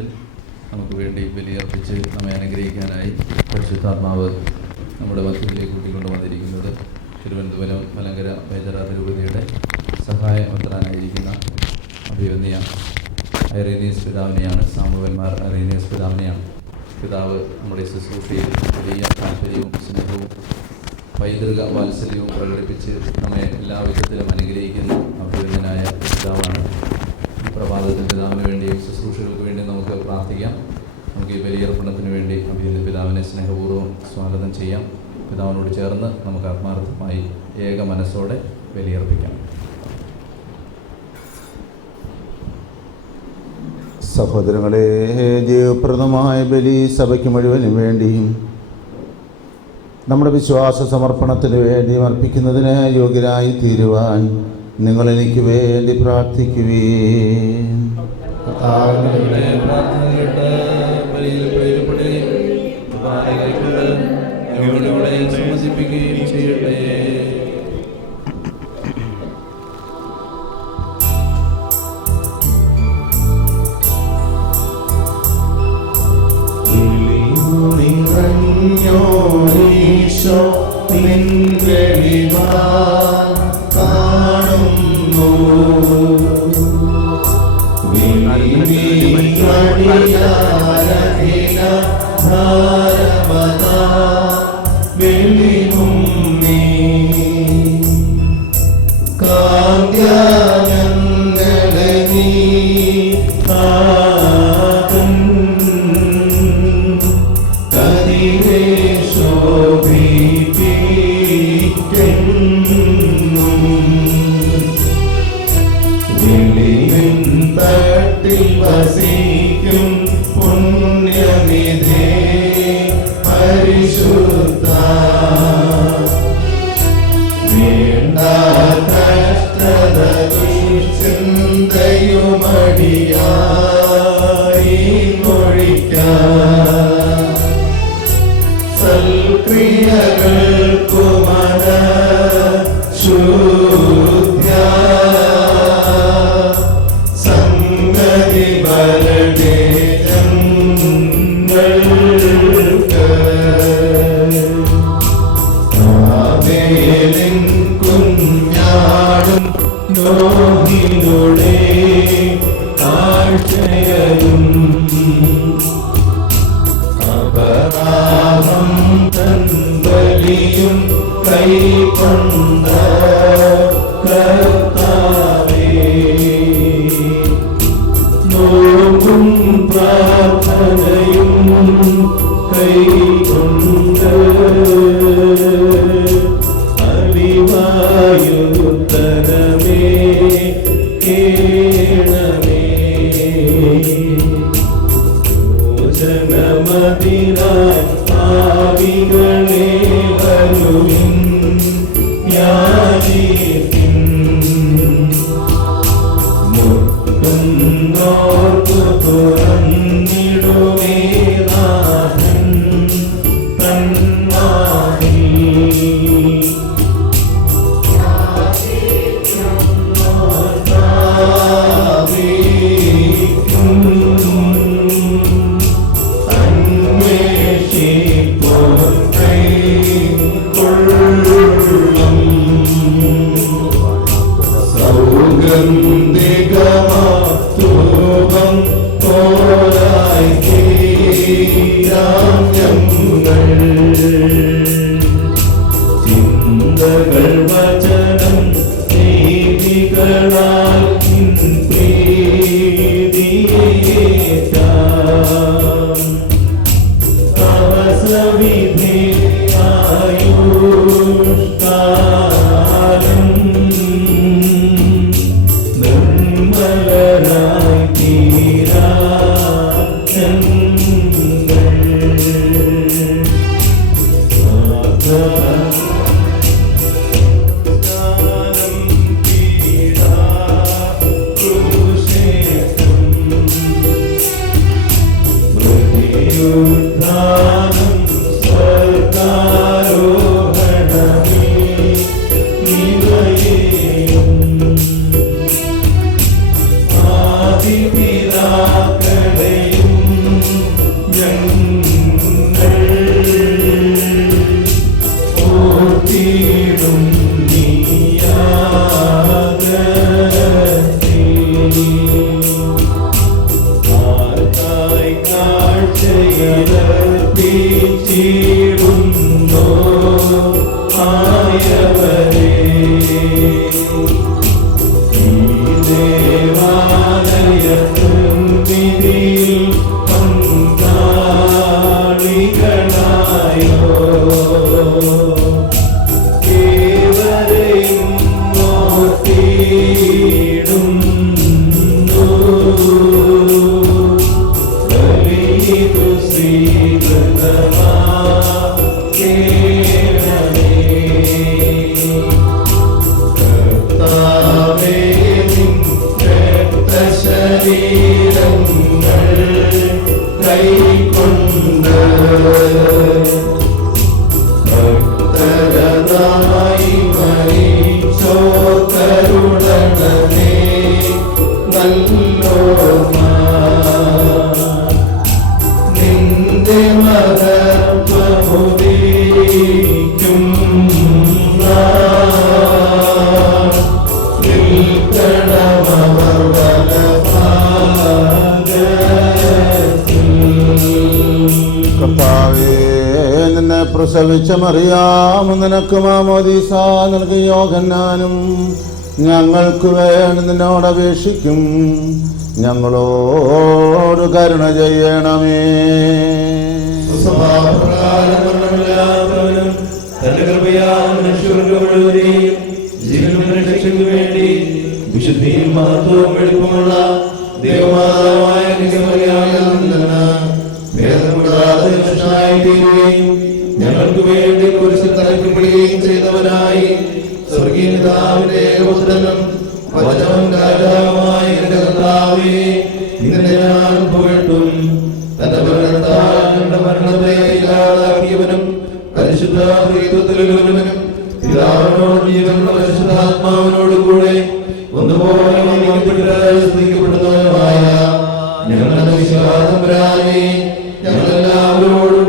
നാമത്തിൽ നമുക്ക് വേണ്ടി ബലിയർപ്പിച്ച് നമ്മെ അനുഗ്രഹിക്കാനായി പരിശുദ്ധാത്മാവ് നമ്മുടെ മധ്യത്തിലേക്ക് കൂട്ടിക്കൊണ്ടു വന്നിരിക്കുന്നത് തിരുവനന്തപുരം മലങ്കര മേജർ അതിരൂപതയുടെ സഹായമെത്രാനായിരിക്കുന്ന അഭിവന്യ ഐറേനിയസ് പിതാവിനെയാണ്. സാമുവൽമാർ ഐറേനിയസ് പിതാവിനെയാണ്. പിതാവ് നമ്മുടെ ശുശ്രൂഷയിൽ വലിയ താല്പര്യവും സ്നേഹവും പൈതൃക വാത്സല്യവും പ്രകടിപ്പിച്ച് നമ്മെ എല്ലാ വിധത്തിലും അനുഗ്രഹിക്കുന്ന അഭിവന്യനായ പിതാവാണ്. ഈ പ്രഭാതത്തിൽ പിതാവിന് വേണ്ടിയും ശുശ്രൂഷകൾക്ക് വേണ്ടി നമുക്ക് പ്രാർത്ഥിക്കാം. നമുക്ക് ഈ ബലിയർപ്പണത്തിന് വേണ്ടി അഭിവന്യ പിതാവിനെ സ്നേഹപൂർവ്വം സ്വാഗതം ചെയ്യാം. പിതാവിനോട് ചേർന്ന് നമുക്ക് ആത്മാർത്ഥമായി ഏക മനസ്സോടെ ബലിയർപ്പിക്കാം. സഹോദരങ്ങളെ, ജീവപ്രദമായ ബലി സഭയ്ക്ക് മുഴുവനും വേണ്ടിയും നമ്മുടെ വിശ്വാസ സമർപ്പണത്തിന് വേണ്ടിയും അർപ്പിക്കുന്നതിന് യോഗ്യരായി തീരുവാൻ നിങ്ങൾ എനിക്ക് വേണ്ടി പ്രാർത്ഥിക്കുവീൻ. ചെയ്യട്ടെ. പിതാക്കളെയും പ്രസവിച്ച മറിയാം നിനക്ക് മാമോദീസ നൽകിയ യോഹന്നാനും ഞങ്ങൾക്ക് വേണ്ടി നിന്നോട് അപേക്ഷിക്കും. ഞങ്ങളോട് കരുണ ചെയ്യണമേ. തന്റെ കൃപയാൽ ജീവനും രക്ഷയ്ക്ക് വേണ്ടി വിശുദ്ധിയും മഹത്വവും എളുപ്പമുള്ള ദൈവമാതാവായ ഞങ്ങൾക്ക് വേണ്ടി കുരിശിൽ തറയ്ക്കപ്പെടുകയും ചെയ്തവനായി സ്വർഗീയ പിതാവിന്റെ പുത്രനും രാജാവുമായ എന്റെ കർത്താവേ, നിന്നെ ഞാൻ പുകഴ്ത്തും. തന്റെ ഭരണത്താൽ ഞങ്ങളുടെ മരണത്തെ ഇല്ലാതാക്കിയവനും പരിശുദ്ധ ത്രിത്വത്തിലുള്ളവനും പിതാവിനോട് ജീവനുള്ള പരിശുദ്ധാത്മാവിനോട് കൂടെ ഒന്നുപോലെ സ്തുതിക്കപ്പെടുന്നവനുമായ ഞങ്ങളുടെ വിശ്വാസപരാനെ ഞങ്ങളെല്ലാവരോടും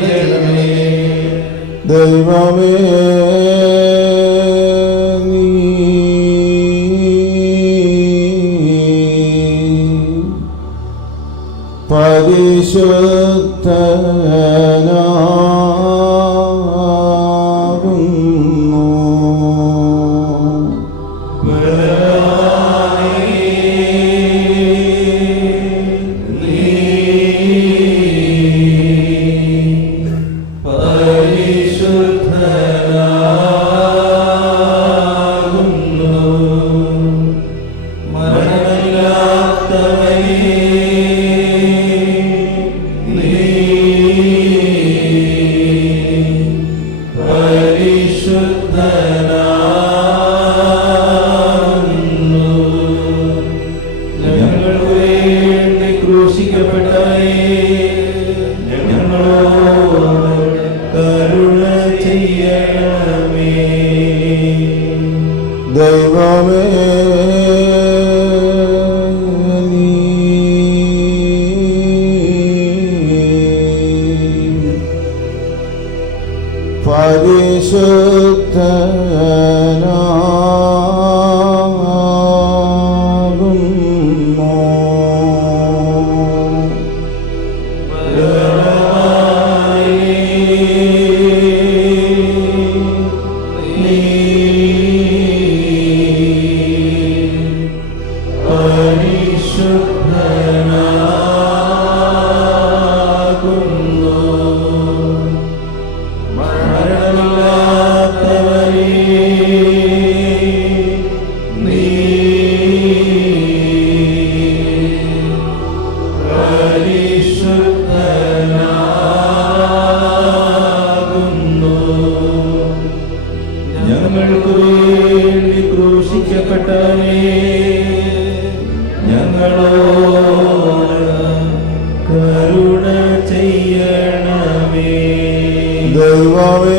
ചെയ്യണമേ. ദൈവമേ, പരിശുദ്ധനാകുന്നു. ദൈവമേ, പരിശുദ്ധനാകുന്നു. ഞങ്ങൾക്ക് വേണ്ടി ക്രൂശിക്കപ്പെട്ടവനേ, ഞങ്ങളോട് കരുണ ചെയ്യണമേ. ദൈവമേ,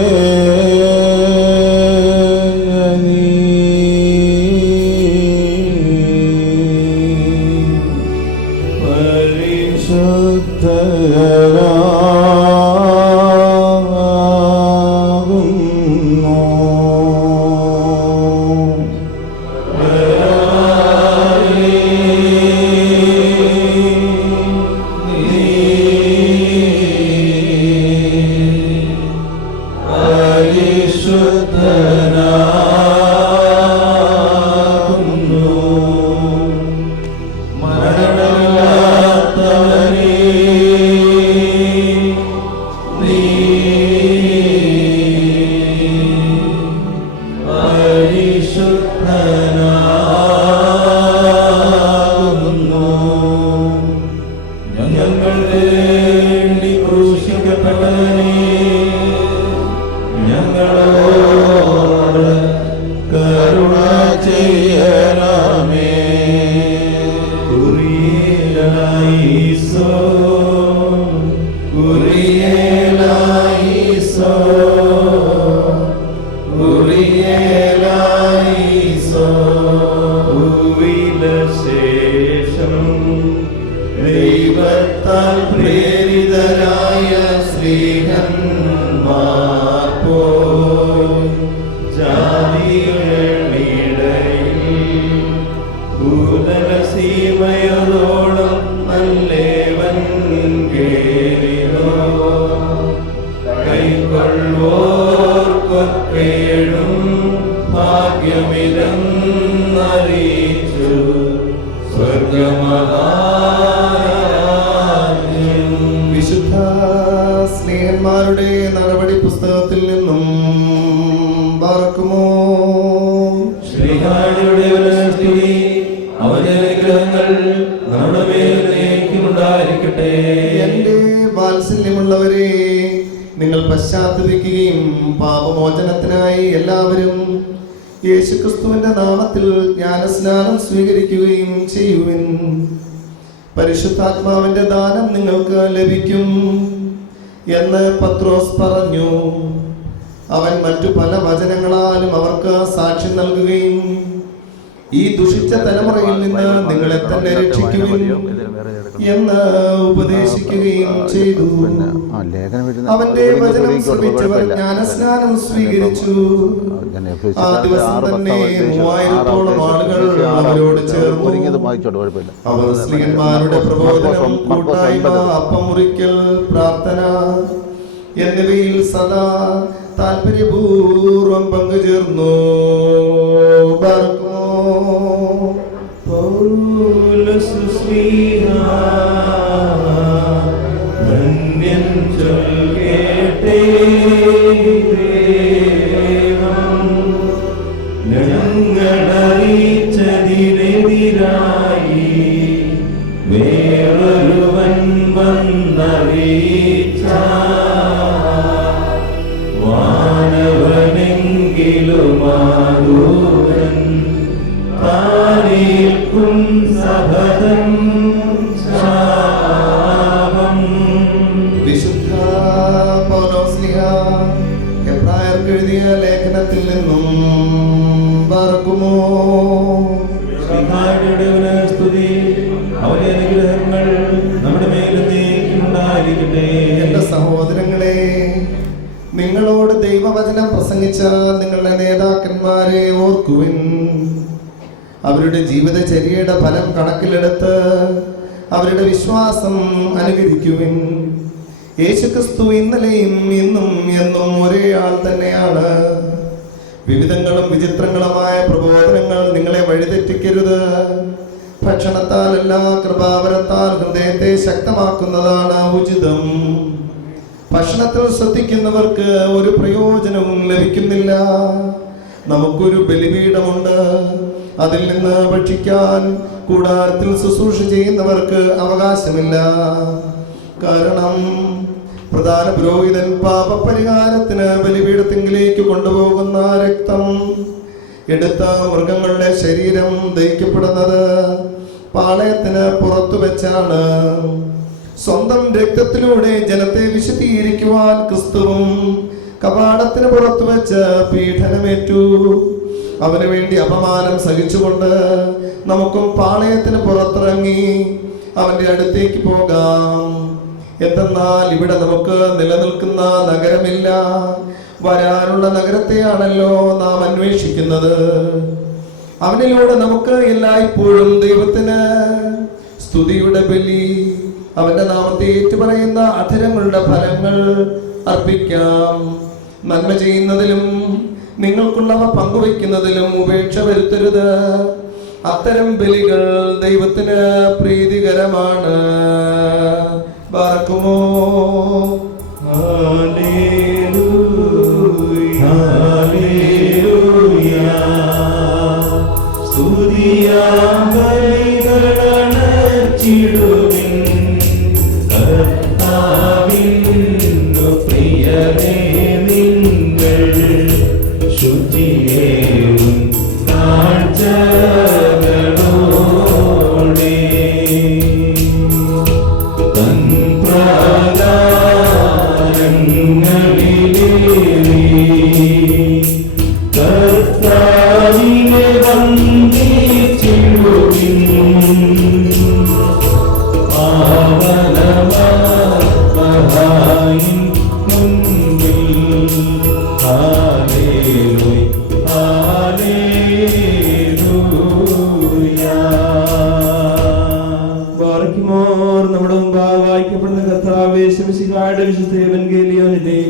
പ്രേരിതരായ സ്ത്രീഹന്മാർ പോയി ജാതികളിടയിൽ ഭൂതല സീമയോളം നല്ലേവൻ കേറിയോ കൈക്കൊള്ളോർക്കൊക്കേഴും ഭാഗ്യമിതെന്നറിയിച്ചു സ്വർഗമഹാരാജ്യം. വിശുദ്ധ സ്നേഹന്മാരുടെ നടപടി പുസ്തകത്തിൽ നിന്നും പാർക്കുമോ ശ്രീഹാടിയുടെ സ്തുതി അവന്റെ അനുഗ്രഹങ്ങൾ നമ്മുടെ മേൽ ഉണ്ടായിരിക്കട്ടെ. എന്റെ വാത്സല്യമുള്ളവരെ, നിങ്ങൾ പശ്ചാത്തപിക്കുകയും പാപമോചനത്തിനായി എല്ലാവരും യേശുക്രിസ്തുവിന്റെ നാമത്തിൽ ജ്ഞാനസ്നാനം സ്വീകരിക്കുകയും ചെയ്യുവിൻ. പരിശുദ്ധാത്മാവിന്റെ ദാനം നിങ്ങൾക്ക് ലഭിക്കും എന്ന് പത്രോസ് പറഞ്ഞു. അവൻ മറ്റു പല വചനങ്ങളാലും അവർക്ക് സാക്ഷ്യം നൽകുകയും ഈ ദുഷിച്ച തലമുറയിൽ നിന്ന് നിങ്ങളെ തന്നെ രക്ഷിക്കുവിൻ എന്ന് ഉപദേശിക്കുകയും ചെയ്തു. അവന്റെ വചനം ശ്രമിച്ചവർ ജ്ഞാനസ്നാനം സ്വീകരിച്ചു. ആ ദിവസം തന്നെ 3000-ഓളം ആളുകൾ അവരോട് ചേർന്നു. അവർ സ്ത്രീയന്മാരുടെ പ്രബോധനം, കൂട്ടായ്മ, അപ്പം മുറിക്കൽ, പ്രാർത്ഥന എന്നിവയിൽ സദാ താല്പര്യപൂർവം പങ്കുചേർന്നു. ഞങ്ങളറിയിച്ചതിനെതിരായി വേറൊരുവൻ വന്നറിയിച്ച വാനവനെങ്കിലുമാതൂരൻ താനേൽക്കും സഹതൻ ശാപം. വിശുദ്ധ പൗലോസ്ലീഹ എബ്രായർക്ക് എഴുതിയ ലേഖനത്തിൽ നിന്നും പാർക്കുമോ സ്തുതി അവന്റെ അനുഗ്രഹങ്ങൾ നമ്മുടെ മേലുണ്ടായിരിക്കട്ടെ. എന്റെ സഹോദരങ്ങളെ, നിങ്ങളോട് ദൈവവചനം പ്രസംഗിച്ച നിങ്ങളുടെ നേതാക്കന്മാരെ ഓർക്കുവിൻ. അവരുടെ ജീവിതചര്യയുടെ ഫലം കണക്കിലെടുത്ത് അവരുടെ വിശ്വാസം അനുകരിക്കുവിൻ. യേശുക്രിസ്തു ഇന്നലെയും ഇന്നും എന്നും ഒരേ ആൾ തന്നെയാണ്. വിവിധങ്ങളും വിചിത്രങ്ങളുമായ പ്രബോധനങ്ങൾ നിങ്ങളെ വഴിതെറ്റിക്കരുത്. ഭക്ഷണത്താലല്ല, കൃപാവരത്താൽ ഹൃദയത്തെ ശക്തമാക്കുന്നതാണ് ഉചിതം. ഭക്ഷണത്തിൽ ശ്രദ്ധിക്കുന്നവർക്ക് ഒരു പ്രയോജനവും ലഭിക്കുന്നില്ല. നമുക്കൊരു ബലിപീഠമുണ്ട്, അതിൽ നിന്ന് ഭക്ഷിക്കാൻ കൂടാരത്തിൽ ശുശ്രൂഷ ചെയ്യുന്നവർക്ക് അവകാശമില്ല. കാരണം പ്രധാന പുരോഹിതൻ പാപപരിഹാരത്തിന് ബലിപീഠത്തിങ്കിലേക്ക് കൊണ്ടുപോകുന്ന രക്തം എടുത്ത മൃഗങ്ങളുടെ ശരീരം ദഹിക്കപ്പെടുന്നത് പാളയത്തിന് പുറത്തു വെച്ചാണ്. സ്വന്തം രക്തത്തിലൂടെ ജനത്തെ വിശദീകരിക്കുവാൻ ക്രിസ്തുവും കവാടത്തിന് പുറത്തു വെച്ച് പീഡനമേറ്റു. അവന് വേണ്ടി അപമാനം സഹിച്ചുകൊണ്ട് നമുക്കും പാളയത്തിന് പുറത്തിറങ്ങി അവന്റെ അടുത്തേക്ക് പോകാം. എന്തെന്നാൽ ഇവിടെ നമുക്ക് നിലനിൽക്കുന്ന നഗരമില്ല, വരാനുള്ള നഗരത്തെയാണല്ലോ നാം അന്വേഷിക്കുന്നത്. അവനിലൂടെ നമുക്ക് എല്ലായ്പ്പോഴും ദൈവത്തിന് സ്തുതിയുടെ ബലി, അവന്റെ നാമത്തെ ഏറ്റുപറയുന്ന അധരങ്ങളുടെ ഫലങ്ങൾ അർപ്പിക്കാം. നന്മ ചെയ്യുന്നതിലും നിങ്ങൾക്കുള്ളവ പങ്കുവയ്ക്കുന്നതിലും ഉപേക്ഷ വരുത്തരുത്. അത്തരം ബലികൾ ദൈവത്തിന് പ്രീതികരമാണ്. ബാറക്കുമോ കർത്താവിനെ വന്ദിച്ചിടുവിൻ. യേശുമിശിഹായുടെ വിശുദ്ധ എവൻഗേലിയോനിലെ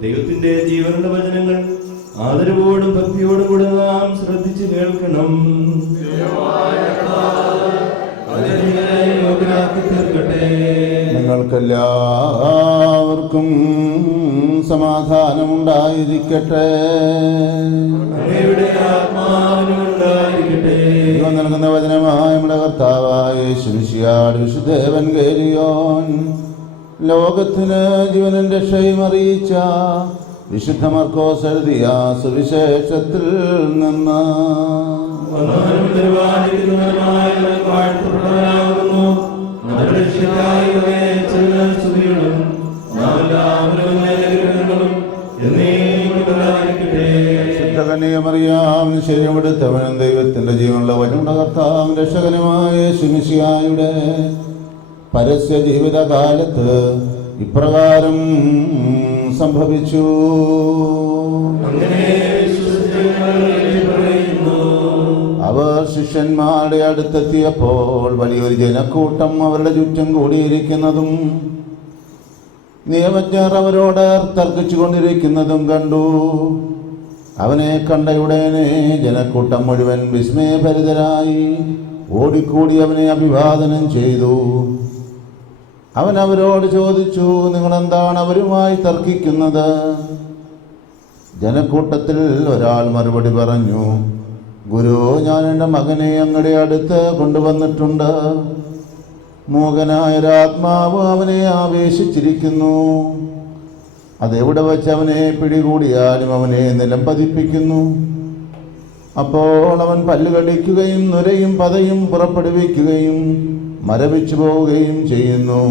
ദൈവത്തിന്റെ ജീവനുള്ള വചനങ്ങൾ ആദരവോടും ഭക്തിയോടും കൂടെ നാം ശ്രദ്ധിച്ചു കേൾക്കണം. തീർക്കട്ടെ. നിങ്ങൾക്കെല്ലാവർക്കും സമാധാനമുണ്ടായിരിക്കട്ടെ. അങ്ങയുടെ ആത്മാവിനുണ്ടായിരിക്കട്ടെ. ദൈവം നൽകുന്ന വചനമായ നമ്മുടെ കർത്താവായ യേശുമിശിഹായുടെ വിശുദ്ധ എവൻഗേലിയോൻ ലോകത്തിന് ജീവനും രക്ഷയും അറിയിച്ച വിശുദ്ധ മർക്കോസ് എഴുതിയ സുവിശേഷത്തിൽ നിന്ന് ശുദ്ധകന്യകമറിയാം ശരീരമെടുത്തവനും ദൈവത്തിന്റെ ജീവനുള്ള വചനമുള്ള കർത്താവും രക്ഷകനുമായ യേശുമിശിഹായുടെ പരസ്യ ജീവിതകാലത്ത് ഇപ്രകാരം സംഭവിച്ചു. അവർ ശിഷ്യന്മാരുടെ അടുത്തെത്തിയപ്പോൾ വലിയൊരു ജനക്കൂട്ടം അവരുടെ ചുറ്റും കൂടിയിരിക്കുന്നതും നിയമജ്ഞർ അവരോട് തർക്കിച്ചു കൊണ്ടിരിക്കുന്നതും കണ്ടു. അവനെ കണ്ടയുടനെ ജനക്കൂട്ടം മുഴുവൻ വിസ്മയഭരിതരായി ഓടിക്കൂടി അവനെ അഭിവാദനം ചെയ്തു. അവൻ അവരോട് ചോദിച്ചു, നിങ്ങളെന്താണ് അവരുമായി തർക്കിക്കുന്നത്? ജനക്കൂട്ടത്തിൽ ഒരാൾ മറുപടി പറഞ്ഞു, ഗുരു, ഞാൻ എൻ്റെ മകനെ അങ്ങയുടെ അടുത്ത് കൊണ്ടുവന്നിട്ടുണ്ട്. മൂകനായ ഒരാത്മാവ് അവനെ ആവേശിച്ചിരിക്കുന്നു. അതെവിടെ വച്ച് അവനെ പിടികൂടിയാലും അവനെ നിലം പതിപ്പിക്കുന്നു. അപ്പോൾ അവൻ പല്ലുകടിക്കുകയും നുരയും പതയും പുറപ്പെടുവിക്കുകയും മരവിച്ചു പോവുകയും ചെയ്യുന്നു.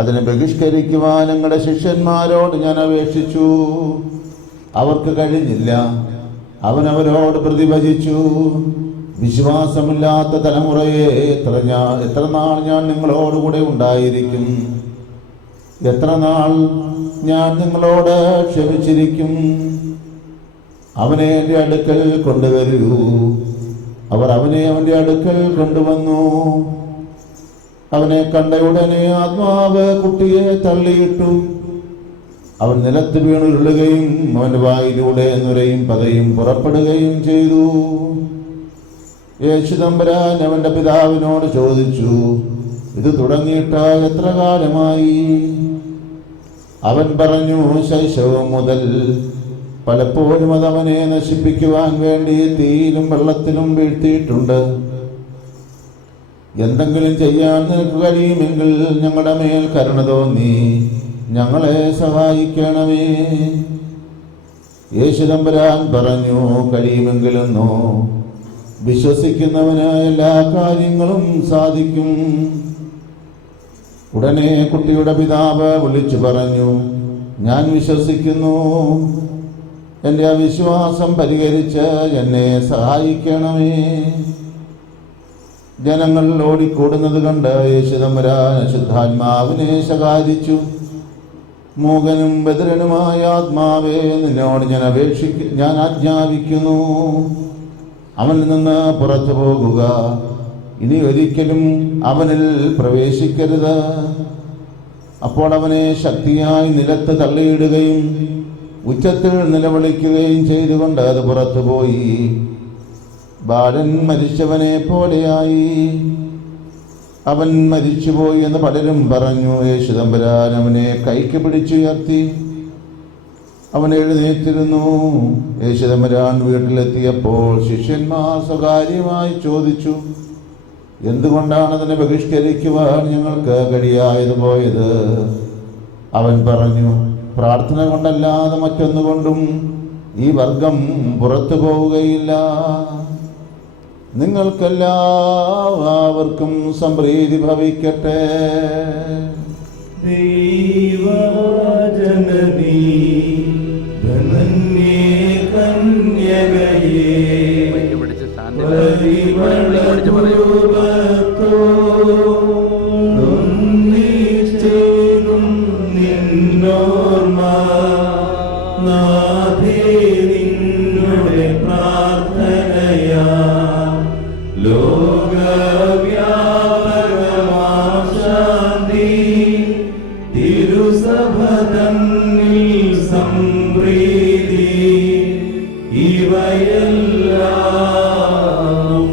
അതിനെ ബഹിഷ്കരിക്കുവാൻ ഞങ്ങളുടെ ശിഷ്യന്മാരോട് ഞാൻ അപേക്ഷിച്ചു, അവർക്ക് കഴിഞ്ഞില്ല. അവൻ അവരോട് പ്രതിഭജിച്ചു, വിശ്വാസമില്ലാത്ത തലമുറയെ എത്ര നാൾ ഞാൻ നിങ്ങളോടുകൂടെ ഉണ്ടായിരിക്കും? എത്ര നാൾ ഞാൻ നിങ്ങളോട് ക്ഷമിച്ചിരിക്കും? അവനെ എൻ്റെ അടുക്കൽ കൊണ്ടുവരൂ. അവർ അവനെ അവൻ്റെ അടുക്കൽ കൊണ്ടുവന്നു. അവനെ കണ്ടയുടനെ ആത്മാവ് കുട്ടിയെ തള്ളിയിട്ടു. അവൻ നിലത്ത് വീണുരുളുകയും അവൻ്റെ വായിലൂടെ നുരയും പതയും പുറപ്പെടുകയും ചെയ്തു. യേശു തമ്പുരാൻ അവൻ്റെ പിതാവിനോട് ചോദിച്ചു, ഇത് തുടങ്ങിയിട്ട് എത്ര കാലമായി? അവൻ പറഞ്ഞു, ശൈശവം മുതൽ. പലപ്പോഴും അത് അവനെ നശിപ്പിക്കുവാൻ വേണ്ടി തീയിലും വെള്ളത്തിലും വീഴ്ത്തിയിട്ടുണ്ട്. എന്തെങ്കിലും ചെയ്യാൻ നിനക്ക് കഴിയുമെങ്കിൽ ഞങ്ങളുടെ മേൽ കരുണ തോന്നി ഞങ്ങളെ സഹായിക്കണമേ. യേശു തമ്പുരാൻ പറഞ്ഞു, കഴിയുമെങ്കിലെന്നോ? വിശ്വസിക്കുന്നവന് എല്ലാ കാര്യങ്ങളും സാധിക്കും. ഉടനെ കുട്ടിയുടെ പിതാവ് വിളിച്ചു പറഞ്ഞു, ഞാൻ വിശ്വസിക്കുന്നു. എൻ്റെ അവിശ്വാസം പരിഹരിച്ച് എന്നെ സഹായിക്കണമേ. ജനങ്ങൾ ഓടിക്കൂടുന്നത് കണ്ട് യേശു തമ്പുരാൻ അശുദ്ധാത്മാവിനെ ശകാരിച്ചു. മൂകനും ബധിരനുമായ ആത്മാവേ, നിന്നോട് ഞാൻ ആജ്ഞാപിക്കുന്നു, അവനിൽ നിന്ന് പുറത്തു പോകുക. ഇനി ഒരിക്കലും അവനിൽ പ്രവേശിക്കരുത്. അപ്പോൾ അവനെ ശക്തിയായി നിലത്ത് തള്ളിയിടുകയും ഉച്ചത്തിൽ നിലവിളിക്കുകയും ചെയ്തുകൊണ്ട് അത് പുറത്തുപോയി. ബാലൻ മരിച്ചവനെ പോലെയായി. അവൻ മരിച്ചുപോയി എന്ന് പലരും പറഞ്ഞു. യേശു തമ്പുരാൻ അവനെ കൈക്ക് പിടിച്ചുയർത്തി. അവൻ എഴുന്നേറ്റിരുന്നു. യേശു തമ്പുരാൻ വീട്ടിലെത്തിയപ്പോൾ ശിഷ്യന്മാർ സ്വകാര്യമായി ചോദിച്ചു, എന്തുകൊണ്ടാണ് അതിനെ ബഹിഷ്കരിക്കുവാൻ ഞങ്ങൾക്ക് കഴിയാതെ പോയത്? അവൻ പറഞ്ഞു, പ്രാർത്ഥന കൊണ്ടല്ലാതെ മറ്റൊന്നുകൊണ്ടും ഈ വർഗം പുറത്തു പോവുകയില്ല. നിങ്ങൾക്കെല്ലാവർക്കും സംപ്രീതി ഭവിക്കട്ടെ. ദൈവജനനീ ധന്യേ കന്യകയേ നിന്നോർമ്മ നാഥേ, നിന്നുടെ പ്രാർത്ഥനയാ ലോകവ്യാപകമാം ശാന്തി തിരുസഭതന്നിൽ സംപ്രീതി ഇവയെല്ലാം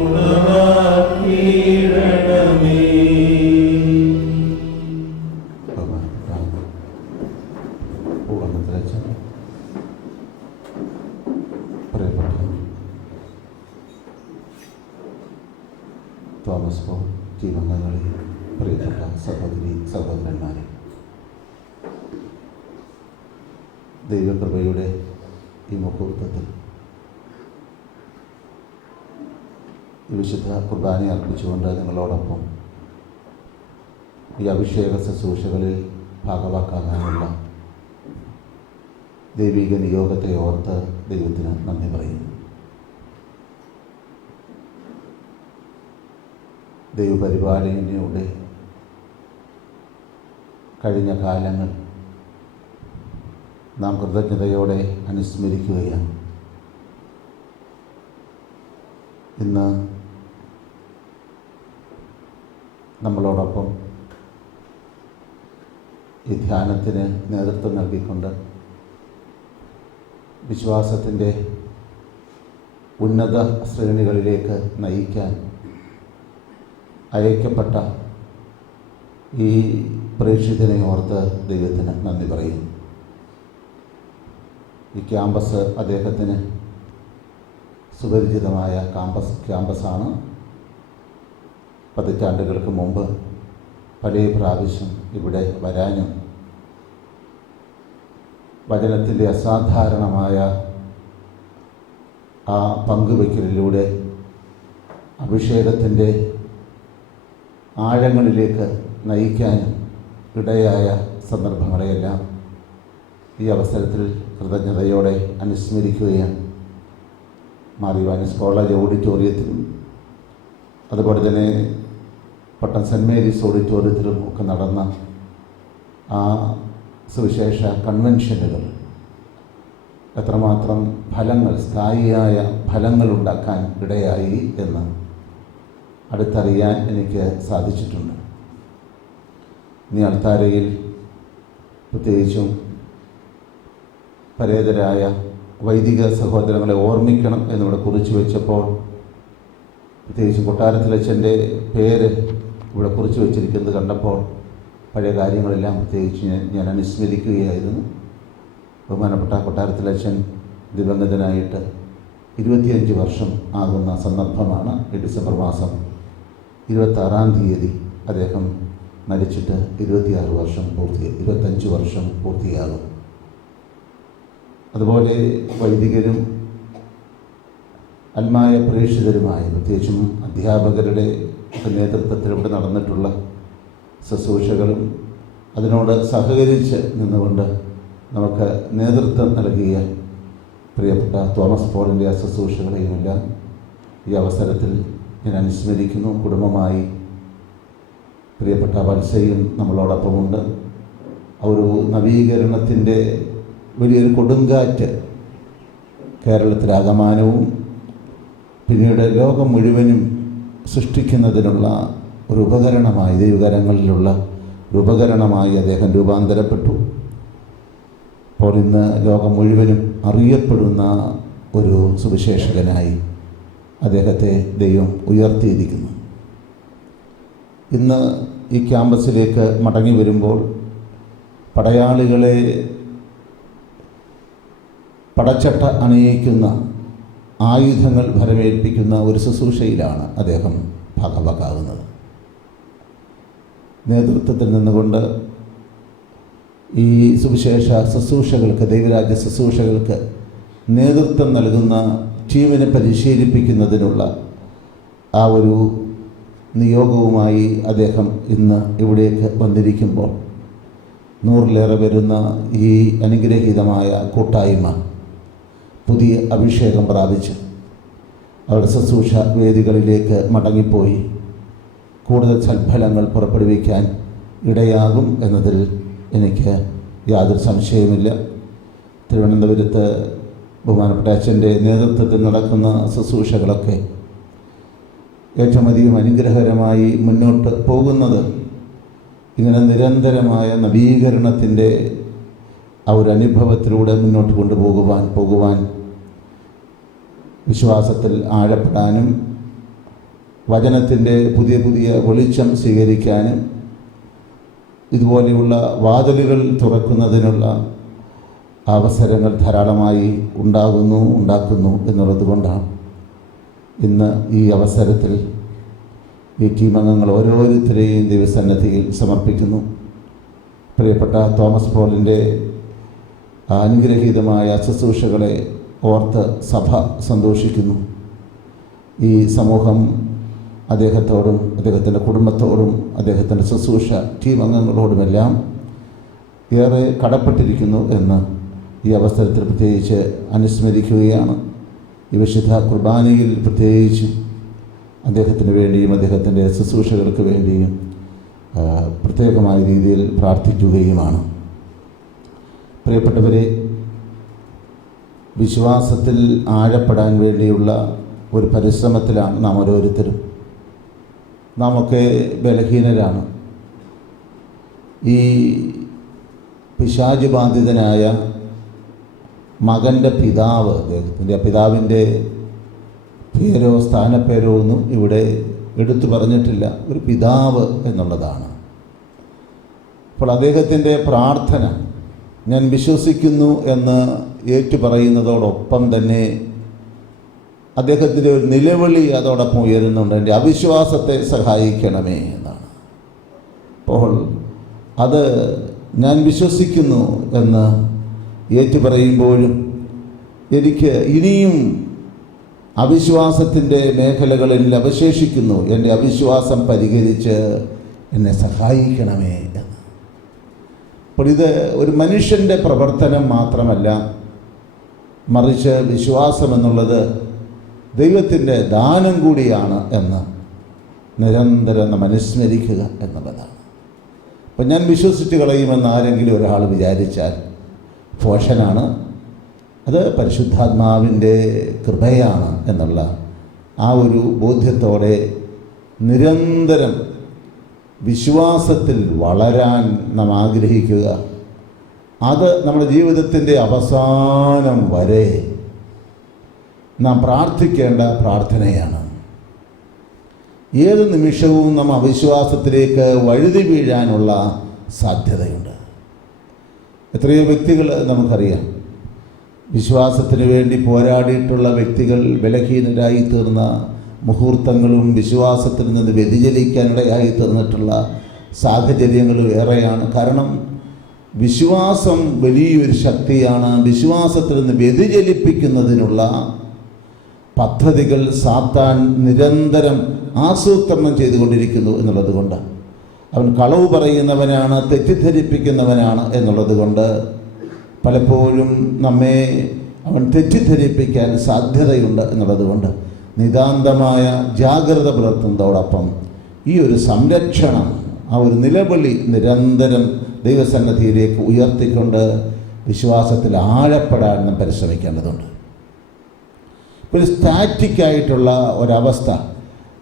ഉളവാക്കിയിടണമേ. തോമസ് പോ ജീവങ്ങളിൽ പ്രിയപ്പെട്ട സഹോദരി സഹോദരന്മാരെ, ദൈവകൃപയുടെ ഈ മുഹൂർത്തത്തിൽ ഈ വിശുദ്ധ കുർബാന അർപ്പിച്ചുകൊണ്ട് നിങ്ങളോടൊപ്പം ഈ അഭിഷേക ശുശ്രൂഷകളിൽ ഭാഗവാക്കാകാനുള്ള ദൈവിക നിയോഗത്തെ ഓർത്ത് ദൈവത്തിന് നന്ദി പറയുന്നു. ദൈവപരിപാലനയുടെ കഴിഞ്ഞ കാലങ്ങൾ നാം കൃതജ്ഞതയോടെ അനുസ്മരിക്കുകയാണ്. ഇന്ന് നമ്മളോടൊപ്പം ഈ ധ്യാനത്തിന് നേതൃത്വം നൽകിക്കൊണ്ട് വിശ്വാസത്തിൻ്റെ ഉന്നത ശ്രേണികളിലേക്ക് നയിക്കാൻ അയക്കപ്പെട്ട ഈ പ്രേക്ഷിതനെ ഓർത്ത് ദൈവത്തിന് നന്ദി പറയുന്നു. ഈ ക്യാമ്പസ് അദ്ദേഹത്തിന് സുപരിചിതമായ ക്യാമ്പസാണ്. പതിറ്റാണ്ടുകൾക്ക് മുമ്പ് പല പ്രാവശ്യം ഇവിടെ വരാനും വചനത്തിൻ്റെ അസാധാരണമായ ആ പങ്കുവയ്ക്കലിലൂടെ അഭിഷേകത്തിൻ്റെ ആഴങ്ങളിലേക്ക് നയിക്കാനും ഇടയായ സന്ദർഭങ്ങളെയെല്ലാം ഈ അവസരത്തിൽ കൃതജ്ഞതയോടെ അനുസ്മരിക്കുകയാണ്. മാർ ഇവാനിയോസ് കോളേജ് ഓഡിറ്റോറിയത്തിലും അതുപോലെ തന്നെ പട്ടം സെൻറ്റ് മേരീസ് ഓഡിറ്റോറിയത്തിലും ഒക്കെ നടന്ന ആ സുവിശേഷ കൺവെൻഷനുകൾ എത്രമാത്രം ഫലങ്ങൾ, സ്ഥായിയായ ഫലങ്ങളുണ്ടാക്കാൻ ഇടയായി എന്ന് അടുത്തറിയാൻ എനിക്ക് സാധിച്ചിട്ടുണ്ട്. ഇനി അൾത്താരയിൽ പ്രത്യേകിച്ചും പരേതരായ വൈദിക സഹോദരങ്ങളെ ഓർമ്മിക്കണം എന്നിവിടെ കുറിച്ച് വെച്ചപ്പോൾ പ്രത്യേകിച്ച് കൊട്ടാരത്തിലച്ഛൻ്റെ പേര് ഇവിടെ കുറിച്ച് വെച്ചിരിക്കുന്നത് കണ്ടപ്പോൾ പഴയ കാര്യങ്ങളെല്ലാം പ്രത്യേകിച്ച് ഞാൻ അനുസ്മരിക്കുകയായിരുന്നു. ബഹുമാനപ്പെട്ട കൊട്ടാരത്തിലച്ഛൻ ദിവംഗതനായിട്ട് 25 വർഷം ആകുന്ന സന്ദർഭമാണ്. ഈ ഡിസംബർ മാസം 26-ാം തീയതി അദ്ദേഹം മരിച്ചിട്ട് 25 വർഷം പൂർത്തിയാകും. അതുപോലെ വൈദികരും അൽമായ പ്രേക്ഷിതരുമായ പ്രത്യേകിച്ചും അധ്യാപകരുടെ നേതൃത്വത്തിൽ ഇവിടെ നടന്നിട്ടുള്ള ശുശ്രൂഷകളും അതിനോട് സഹകരിച്ച് നിന്നുകൊണ്ട് നമുക്ക് നേതൃത്വം നൽകിയ പ്രിയപ്പെട്ട തോമസ് പോളിൻ്റെ ശുശ്രൂഷകളെയുമെല്ലാം ഈ അവസരത്തിൽ ഞാൻ അനുസ്മരിക്കുന്നു. കുടുംബമായി പ്രിയപ്പെട്ട വത്സയും നമ്മളോടൊപ്പമുണ്ട്. ഒരു നവീകരണത്തിൻ്റെ വലിയൊരു കൊടുങ്കാറ്റ് കേരളത്തിലാകമാനവും പിന്നീട് ലോകം മുഴുവനും സൃഷ്ടിക്കുന്നതിനുള്ള ഒരു ഉപകരണമായി, ദൈവകരങ്ങളിലുള്ള ഒരു ഉപകരണമായി അദ്ദേഹം രൂപാന്തരപ്പെട്ടു. അപ്പോൾ ഇന്ന് ലോകം മുഴുവനും അറിയപ്പെടുന്ന ഒരു സുവിശേഷകനായി അദ്ദേഹത്തെ ദൈവം ഉയർത്തിയിരിക്കുന്നു. ഇന്ന് ഈ ക്യാമ്പസിലേക്ക് മടങ്ങി വരുമ്പോൾ പടയാളികളെ പടച്ചട്ട അണിയിക്കുന്ന, ആയുധങ്ങൾ ഭരമേൽപ്പിക്കുന്ന ഒരു ശുശ്രൂഷയിലാണ് അദ്ദേഹം ഭാഗവാക്കാകുന്നത്. നേതൃത്വത്തിൽ നിന്നുകൊണ്ട് ഈ സുവിശേഷ ശുശ്രൂഷകൾക്ക്, ദൈവരാജ്യ ശുശ്രൂഷകൾക്ക് നേതൃത്വം നൽകുന്ന ടീമിനെ പരിശീലിപ്പിക്കുന്നതിനുള്ള ആ ഒരു നിയോഗവുമായി അദ്ദേഹം ഇന്ന് ഇവിടേക്ക് വന്നിരിക്കുമ്പോൾ 100-ലേറെ വരുന്ന ഈ അനുഗ്രഹീതമായ കൂട്ടായ്മ പുതിയ അഭിഷേകം പ്രാപിച്ച് അവരുടെ ശുശ്രൂഷ വേദികളിലേക്ക് മടങ്ങിപ്പോയി കൂടുതൽ സൽഫലങ്ങൾ പുറപ്പെടുവിക്കാൻ ഇടയാകും എന്നതിൽ എനിക്ക് യാതൊരു സംശയവുമില്ല. തിരുവനന്തപുരത്ത് ബഹുമാനപ്പെട്ട അച്ഛൻ്റെ നേതൃത്വത്തിൽ നടക്കുന്ന ശുശ്രൂഷകളൊക്കെ ഏറ്റവും അധികം അനുഗ്രഹകരമായി മുന്നോട്ട് പോകുന്നത് ഇങ്ങനെ നിരന്തരമായ നവീകരണത്തിൻ്റെ ആ ഒരു അനുഭവത്തിലൂടെ മുന്നോട്ട് പോകുവാൻ വിശ്വാസത്തിൽ ആഴപ്പെടാനും വചനത്തിൻ്റെ പുതിയ വെളിച്ചം സ്വീകരിക്കാനും ഇതുപോലെയുള്ള വാതിലുകൾ തുറക്കുന്നതിനുള്ള അവസരങ്ങൾ ധാരാളമായി ഉണ്ടാക്കുന്നു എന്നുള്ളത് കൊണ്ടാണ് ഇന്ന് ഈ അവസരത്തിൽ ഈ ടീം അംഗങ്ങൾ ഓരോരുത്തരെയും ദൈവസന്നിധിയിൽ സമർപ്പിക്കുന്നു. പ്രിയപ്പെട്ട തോമസ് പോളിൻ്റെ അനുഗ്രഹീതമായ ശുശ്രൂഷകളെ ഓർത്ത് സഭ സന്തോഷിക്കുന്നു. ഈ സമൂഹം അദ്ദേഹത്തോടും അദ്ദേഹത്തിൻ്റെ കുടുംബത്തോടും അദ്ദേഹത്തിൻ്റെ ശുശ്രൂഷ ടീം അംഗങ്ങളോടുമെല്ലാം ഏറെ കടപ്പെട്ടിരിക്കുന്നു എന്ന് ഈ അവസരത്തിൽ പ്രത്യേകിച്ച് അനുസ്മരിക്കുകയാണ്. ഈ വിശുദ്ധ കുർബാനയിൽ പ്രത്യേകിച്ച് അദ്ദേഹത്തിന് വേണ്ടിയും അദ്ദേഹത്തിൻ്റെ ശുശ്രൂഷകൾക്ക് വേണ്ടിയും പ്രത്യേകമായ രീതിയിൽ പ്രാർത്ഥിക്കുകയുമാണ്. പ്രിയപ്പെട്ടവരെ, വിശ്വാസത്തിൽ ആഴപ്പെടാൻ വേണ്ടിയുള്ള ഒരു പരിശ്രമത്തിലാണ് നാം ഓരോരുത്തരും. നാമൊക്കെ ബലഹീനരാണ്. ഈ പിശാച് ബാധിതനായ മകൻ്റെ പിതാവ്, അദ്ദേഹത്തിൻ്റെ പിതാവിൻ്റെ പേരോ സ്ഥാനപ്പേരോ ഒന്നും ഇവിടെ എടുത്തു പറഞ്ഞിട്ടില്ല. ഒരു പിതാവ് എന്നുള്ളതാണ്. അപ്പോൾ അദ്ദേഹത്തിൻ്റെ പ്രാർത്ഥന ഞാൻ വിശ്വസിക്കുന്നു എന്ന് ഏറ്റുപറയുന്നതോടൊപ്പം തന്നെ അദ്ദേഹത്തിൻ്റെ ഒരു നിലവിളി അതോടൊപ്പം ഉയരുന്നുണ്ട്, എൻ്റെ അവിശ്വാസത്തെ സഹായിക്കണമേ എന്നാണ്. അപ്പോൾ അത് ഞാൻ വിശ്വസിക്കുന്നു എന്ന് ഏറ്റുപറയുമ്പോഴും എനിക്ക് ഇനിയും അവിശ്വാസത്തിൻ്റെ മേഖലകളിൽ അവശേഷിക്കുന്നു, എൻ്റെ അവിശ്വാസം പരിഹരിച്ച് എന്നെ സഹായിക്കണമേ എന്ന്. അപ്പോൾ ഇത് ഒരു മനുഷ്യൻ്റെ പ്രവർത്തനം മാത്രമല്ല, മറിച്ച് വിശ്വാസം എന്നുള്ളത് ദൈവത്തിൻ്റെ ദാനം കൂടിയാണ് എന്ന് നിരന്തരം നാം അനുസ്മരിക്കുക എന്നുള്ളതാണ്. അപ്പം ഞാൻ വിശ്വസിച്ച് കളയുമെന്ന് ആരെങ്കിലും ഒരാൾ വിചാരിച്ചാൽ പോഷനാണ്. അത് പരിശുദ്ധാത്മാവിൻ്റെ കൃപയാണ് എന്നുള്ള ആ ഒരു ബോധ്യത്തോടെ നിരന്തരം വിശ്വാസത്തിൽ വളരാൻ നാം ആഗ്രഹിക്കുക. അത് നമ്മുടെ ജീവിതത്തിൻ്റെ അവസാനം വരെ നാം പ്രാർത്ഥിക്കേണ്ട പ്രാർത്ഥനയാണ്. ഏത് നിമിഷവും നാം അവിശ്വാസത്തിലേക്ക് വഴുതി വീഴാനുള്ള സാധ്യതയുണ്ട്. എത്രയോ വ്യക്തികൾ നമുക്കറിയാം, വിശ്വാസത്തിന് വേണ്ടി പോരാടിയിട്ടുള്ള വ്യക്തികൾ ബലഹീനരായി തീർന്ന മുഹൂർത്തങ്ങളും വിശ്വാസത്തിൽ നിന്ന് വ്യതിചലിക്കാനിടയായി തീർന്നിട്ടുള്ള സാഹചര്യങ്ങളും ഏറെയാണ്. കാരണം വിശ്വാസം വലിയൊരു ശക്തിയാണ്. വിശ്വാസത്തിൽ നിന്ന് വ്യതിചലിപ്പിക്കുന്നതിനുള്ള പദ്ധതികൾ സാത്താൻ നിരന്തരം ആസൂത്രണം ചെയ്തുകൊണ്ടിരിക്കുന്നു എന്നുള്ളത് കൊണ്ട്, അവൻ കളവ് പറയുന്നവനാണ്, തെറ്റിദ്ധരിപ്പിക്കുന്നവനാണ് എന്നുള്ളത് കൊണ്ട് പലപ്പോഴും നമ്മെ അവൻ തെറ്റിദ്ധരിപ്പിക്കാൻ സാധ്യതയുണ്ട് എന്നുള്ളത് കൊണ്ട് നിതാന്തമായ ജാഗ്രത പുലർത്തുന്നതോടൊപ്പം ഈ ഒരു സംരക്ഷണം, ആ ഒരു നിലവിളി നിരന്തരം ദൈവസന്നിധിയിലേക്ക് ഉയർത്തിക്കൊണ്ട് വിശ്വാസത്തിൽ ആഴപ്പെടാൻ നാം പരിശ്രമിക്കേണ്ടതുണ്ട്. ഒരു സ്റ്റാറ്റിക്കായിട്ടുള്ള ഒരവസ്ഥ,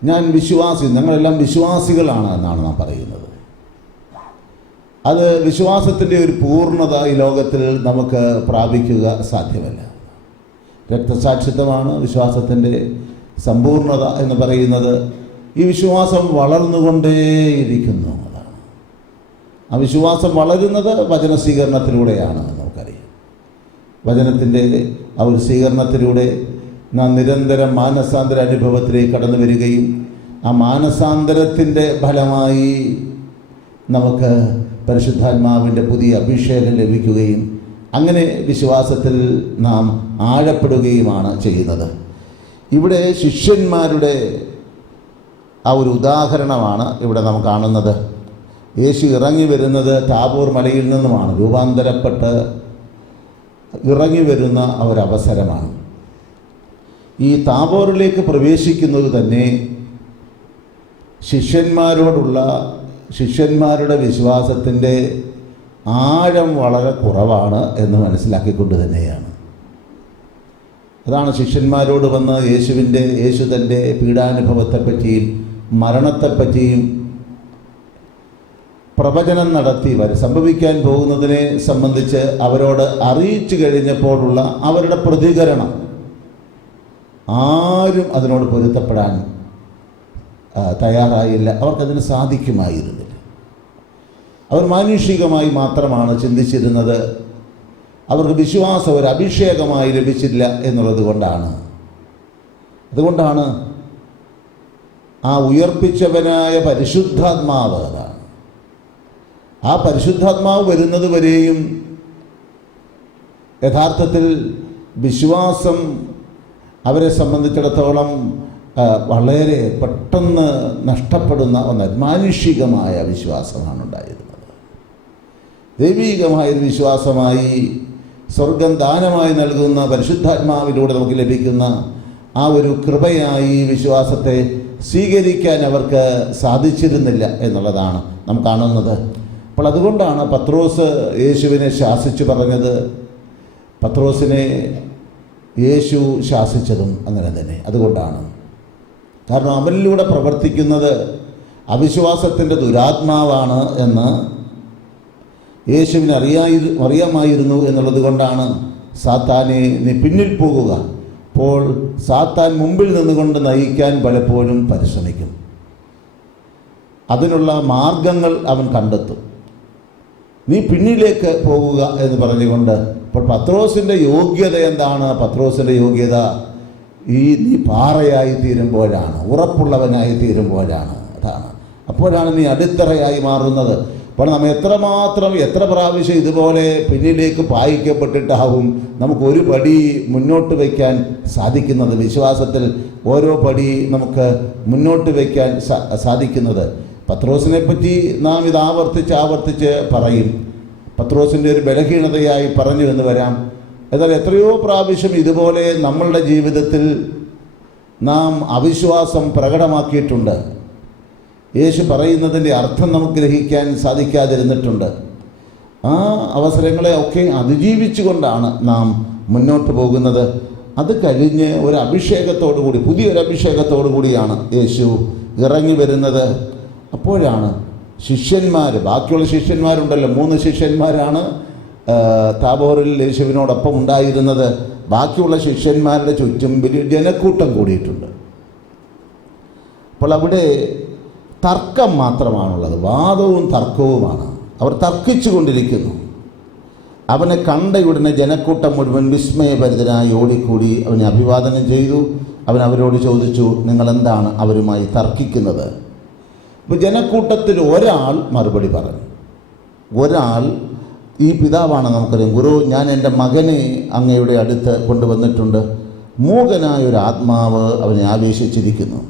ഞാൻ വിശ്വാസി, ഞങ്ങളെല്ലാം വിശ്വാസികളാണ് എന്നാണ് നാം പറയുന്നത്. അത് വിശ്വാസത്തിൻ്റെ ഒരു പൂർണ്ണത ഈ ലോകത്തിൽ നമുക്ക് പ്രാപിക്കുക സാധ്യമല്ല. രക്തസാക്ഷിത്വമാണ് വിശ്വാസത്തിൻ്റെ സമ്പൂർണ്ണത എന്ന് പറയുന്നത്. ഈ വിശ്വാസം വളർന്നുകൊണ്ടേയിരിക്കുന്നു എന്നതാണ്. ആ വിശ്വാസം വളരുന്നത് വചന സ്വീകരണത്തിലൂടെയാണ് നമുക്കറിയാം. വചനത്തിൻ്റെ ആ ഒരു സ്വീകരണത്തിലൂടെ നാം നിരന്തരം മാനസാന്തര അനുഭവത്തിലേക്ക് കടന്നു വരികയും ആ മാനസാന്തരത്തിൻ്റെ ഫലമായി നമുക്ക് പരിശുദ്ധാത്മാവിൻ്റെ പുതിയ അഭിഷേകം ലഭിക്കുകയും അങ്ങനെ വിശ്വാസത്തിൽ നാം ആഴപ്പെടുകയുമാണ് ചെയ്യുന്നത്. ഇവിടെ ശിഷ്യന്മാരുടെ ആ ഒരു ഉദാഹരണമാണ് ഇവിടെ നാം കാണുന്നത്. യേശു ഇറങ്ങി വരുന്നത് താബോർ മലയിൽ നിന്നുമാണ്. രൂപാന്തരപ്പെട്ട് ഇറങ്ങി വരുന്ന ഒരവസരമാണ്. ഈ താബോറിലേക്ക് പ്രവേശിക്കുന്നത് തന്നെ ശിഷ്യന്മാരുടെ വിശ്വാസത്തിൻ്റെ ആഴം വളരെ കുറവാണ് എന്ന് മനസ്സിലാക്കിക്കൊണ്ട് തന്നെയാണ്. അതാണ് ശിഷ്യന്മാരോട് വന്ന് യേശു തൻ്റെ പീഡാനുഭവത്തെപ്പറ്റിയും മരണത്തെപ്പറ്റിയും പ്രവചനം നടത്തി സംഭവിക്കാൻ പോകുന്നതിനെ സംബന്ധിച്ച് അവരോട് അറിയിച്ചു കഴിഞ്ഞപ്പോഴുള്ള അവരുടെ പ്രതികരണം ആരും അതിനോട് പൊരുത്തപ്പെടാൻ തയ്യാറായില്ല. അവർക്കതിന് സാധിക്കുമായിരുന്നില്ല. അവർ മാനുഷികമായി മാത്രമാണ് ചിന്തിച്ചിരുന്നത്. അവർക്ക് വിശ്വാസം ഒരു അഭിഷേകമായി ലഭിച്ചില്ല എന്നുള്ളത് കൊണ്ടാണ്. അതുകൊണ്ടാണ് ആ ഉയർപ്പിച്ചവനായ പരിശുദ്ധാത്മാവ്, ആ പരിശുദ്ധാത്മാവ് വരുന്നത് വരെയും യഥാർത്ഥത്തിൽ വിശ്വാസം അവരെ സംബന്ധിച്ചിടത്തോളം വളരെ പെട്ടെന്ന് നഷ്ടപ്പെടുന്ന ഒന്ന് മാനുഷികമായ വിശ്വാസമാണ് ഉണ്ടായിരുന്നത്. ദൈവീകമായൊരു വിശ്വാസമായി സ്വർഗം ദാനമായി നൽകുന്ന പരിശുദ്ധാത്മാവിലൂടെ നമുക്ക് ലഭിക്കുന്ന ആ ഒരു കൃപയായി വിശ്വാസത്തെ സ്വീകരിക്കാൻ അവർക്ക് സാധിച്ചിരുന്നില്ല എന്നുള്ളതാണ് നാം കാണുന്നത്. അപ്പോൾ അതുകൊണ്ടാണ് പത്രോസ് യേശുവിനെ ശാസിച്ചു പറഞ്ഞത്. പത്രോസിനെ യേശു ശാസിച്ചതും അങ്ങനെ തന്നെ. അതുകൊണ്ടാണ്, കാരണം അവനിലൂടെ പ്രവർത്തിക്കുന്നത് അവിശ്വാസത്തിൻ്റെ ദുരാത്മാവാണ് എന്ന് യേശുവിന് അറിയാമായിരുന്നു എന്നുള്ളത് കൊണ്ടാണ് സാത്താനെ നീ പിന്നിൽ പോകുക. അപ്പോൾ സാത്താൻ മുമ്പിൽ നിന്നുകൊണ്ട് നയിക്കാൻ പലപ്പോഴും പരിശ്രമിക്കും. അതിനുള്ള മാർഗങ്ങൾ അവൻ കണ്ടെത്തും. നീ പിന്നിലേക്ക് പോകുക എന്ന് പറഞ്ഞുകൊണ്ട്. അപ്പോൾ പത്രോസിൻ്റെ യോഗ്യത എന്താണ്? പത്രോസിൻ്റെ യോഗ്യത നീ പാറയായി തീരുമ്പോഴാണ്, ഉറപ്പുള്ളവനായി തീരുമ്പോഴാണ്. അതാണ്. അപ്പോഴാണ് നീ അടിത്തറയായി മാറുന്നത്. അപ്പോൾ നാം എത്ര പ്രാവശ്യം ഇതുപോലെ പിന്നിലേക്ക് പായിക്കപ്പെട്ടിട്ടാവും നമുക്കൊരു പടി മുന്നോട്ട് വയ്ക്കാൻ സാധിക്കുന്നത്. വിശ്വാസത്തിൽ ഓരോ പടി നമുക്ക് മുന്നോട്ട് വയ്ക്കാൻ സാധിക്കുന്നത്. പത്രോസിനെ പറ്റി നാം ഇത് ആവർത്തിച്ച് പറയും. പത്രോസിൻ്റെ ഒരു ബലഹീനതയായി പറഞ്ഞു എന്ന് വരാം. എന്നാൽ എത്രയോ പ്രാവശ്യം ഇതുപോലെ നമ്മളുടെ ജീവിതത്തിൽ നാം അവിശ്വാസം പ്രകടമാക്കിയിട്ടുണ്ട്. യേശു പറയുന്നതിൻ്റെ അർത്ഥം നമുക്ക് ഗ്രഹിക്കാൻ സാധിക്കാതിരുന്നിട്ടുണ്ട്. ആ അവസരങ്ങളെ ഒക്കെ അതിജീവിച്ചുകൊണ്ടാണ് നാം മുന്നോട്ട് പോകുന്നത്. അത് കഴിഞ്ഞ് ഒരു അഭിഷേകത്തോടു കൂടി, പുതിയൊരു അഭിഷേകത്തോടു കൂടിയാണ് യേശു ഇറങ്ങി വരുന്നത്. അപ്പോഴാണ് ബാക്കിയുള്ള ശിഷ്യന്മാരുണ്ടല്ലോ, 3 ശിഷ്യന്മാരാണ് താബോറിൽ യേശുവിനോടൊപ്പം ഉണ്ടായിരുന്നത്. ബാക്കിയുള്ള ശിഷ്യന്മാരുടെ ചുറ്റും വലിയ ജനക്കൂട്ടം കൂടിയിട്ടുണ്ട്. അപ്പോൾ അവിടെ തർക്കം മാത്രമാണുള്ളത്, വാദവും തർക്കവുമാണ്. അവർ തർക്കിച്ചു കൊണ്ടിരിക്കുന്നു. അവനെ കണ്ടയുടനെ ജനക്കൂട്ടം മുഴുവൻ വിസ്മയഭരിതനായി ഓടിക്കൂടി അവനെ അഭിവാദനം ചെയ്തു. അവൻ അവരോട് ചോദിച്ചു, നിങ്ങളെന്താണ് അവരുമായി തർക്കിക്കുന്നത്? അപ്പോൾ ജനക്കൂട്ടത്തിൽ ഒരാൾ മറുപടി പറഞ്ഞു. ഒരാൾ, ഈ പിതാവാണ് നമുക്കറിയാം, ഗുരു, ഞാൻ എൻ്റെ മകനെ അങ്ങയുടെ അടുത്ത് കൊണ്ടുവന്നിട്ടുണ്ട്. മൂകനായൊരു ആത്മാവ് അവനെ ആവേശിച്ചിരിക്കുന്നു.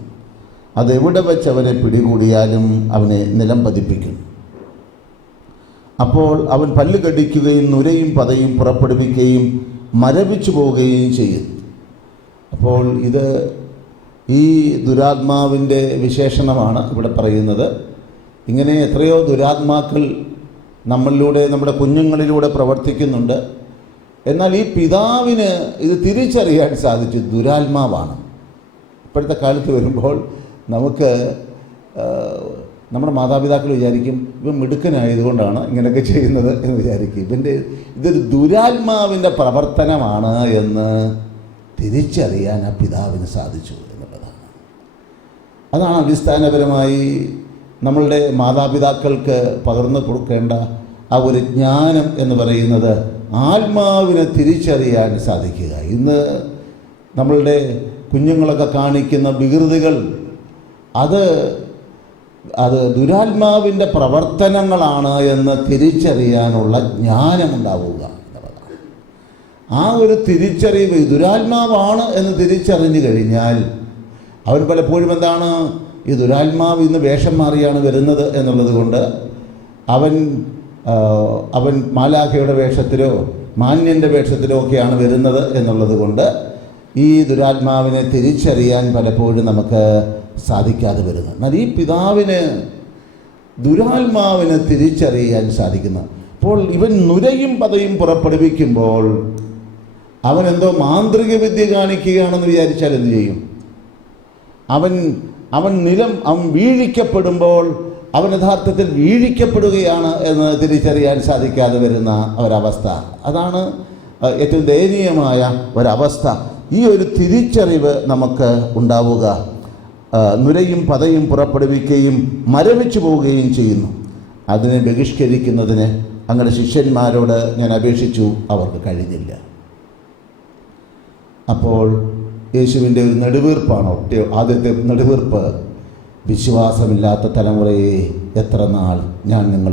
അതെവിടെ വെച്ച് അവനെ പിടികൂടിയാലും അവനെ നിലം പതിപ്പിക്കും. അപ്പോൾ അവൻ പല്ല് കടിക്കുകയും നുരയും പതയും പുറപ്പെടുവിക്കുകയും മരവിച്ചു പോവുകയും ചെയ്യും. അപ്പോൾ ഇത് ഈ ദുരാത്മാവിൻ്റെ വിശേഷണമാണ് ഇവിടെ പറയുന്നത്. ഇങ്ങനെ എത്രയോ ദുരാത്മാക്കൾ നമ്മളിലൂടെ, നമ്മുടെ കുഞ്ഞുങ്ങളിലൂടെ പ്രവർത്തിക്കുന്നുണ്ട്. എന്നാൽ ഈ പിതാവിന് ഇത് തിരിച്ചറിയാൻ സാധിച്ചു, ദുരാത്മാവാണ്. ഇപ്പോഴത്തെ കാലത്ത് വരുമ്പോൾ നമുക്ക് നമ്മുടെ മാതാപിതാക്കൾ വിചാരിക്കും ഇവൻ മിടുക്കനായതുകൊണ്ടാണ് ഇങ്ങനെയൊക്കെ ചെയ്യുന്നത് എന്ന് വിചാരിക്കും. ഇതൊരു ദുരാത്മാവിൻ്റെ പ്രവർത്തനമാണ് എന്ന് തിരിച്ചറിയാൻ ആ പിതാവിന് സാധിച്ചു എന്നുള്ളതാണ്. അതാണ് അടിസ്ഥാനപരമായി നമ്മളുടെ മാതാപിതാക്കൾക്ക് പകർന്നു കൊടുക്കേണ്ട ആ ഒരു ജ്ഞാനം എന്ന് പറയുന്നത്, ആത്മാവിനെ തിരിച്ചറിയാൻ സാധിക്കുക. ഇന്ന് നമ്മളുടെ കുഞ്ഞുങ്ങളൊക്കെ കാണിക്കുന്ന വികൃതികൾ അത് ദുരാത്മാവിൻ്റെ പ്രവർത്തനങ്ങളാണ് എന്ന് തിരിച്ചറിയാനുള്ള ജ്ഞാനമുണ്ടാവുക എന്നുള്ളതാണ്. ആ ഒരു തിരിച്ചറിവ് ദുരാത്മാവാണ് എന്ന് തിരിച്ചറിഞ്ഞു കഴിഞ്ഞാൽ അവൻ പലപ്പോഴും എന്താണ്, ഈ ദുരാത്മാവ് ഇന്ന് വേഷം മാറിയാണ് വരുന്നത് എന്നുള്ളത് കൊണ്ട് അവൻ മാലാഖയുടെ വേഷത്തിലോ മാന്യൻ്റെ വേഷത്തിലോ ഒക്കെയാണ് വരുന്നത് എന്നുള്ളത് കൊണ്ട് ഈ ദുരാത്മാവിനെ തിരിച്ചറിയാൻ പലപ്പോഴും നമുക്ക് സാധിക്കാതെ വരുന്നു. എന്നാൽ ഈ പിതാവിന് ദുരാത്മാവിനെ തിരിച്ചറിയാൻ സാധിക്കുന്നു. അപ്പോൾ ഇവൻ നുരയും പതയും പുറപ്പെടുവിക്കുമ്പോൾ അവൻ എന്തോ മാന്ത്രിക വിദ്യ കാണിക്കുകയാണെന്ന് വിചാരിച്ചാൽ എന്ത് ചെയ്യും? അവൻ വീഴിക്കപ്പെടുമ്പോൾ അവൻ യഥാർത്ഥത്തിൽ വീഴിക്കപ്പെടുകയാണ് എന്ന് തിരിച്ചറിയാൻ സാധിക്കാതെ വരുന്ന ഒരവസ്ഥ. അതാണ് ഏറ്റവും ദയനീയമായ ഒരവസ്ഥ. ഈ ഒരു തിരിച്ചറിവ് നമുക്ക് ഉണ്ടാവുക. നുരയും പതയും പുറപ്പെടുവിക്കുകയും മരവിച്ചു പോവുകയും ചെയ്യുന്നു. അതിനെ ബഹിഷ്കരിക്കുന്നതിന് അങ്ങനെ ശിഷ്യന്മാരോട് ഞാൻ അപേക്ഷിച്ചു, അവർക്ക് കഴിഞ്ഞില്ല. അപ്പോൾ യേശുവിൻ്റെ ഒരു നെടുവീർപ്പാണ് ആദ്യത്തെ നെടുവീർപ്പ്. വിശ്വാസമില്ലാത്ത തലമുറയെ എത്ര നാൾ ഞാൻ നിങ്ങളോട്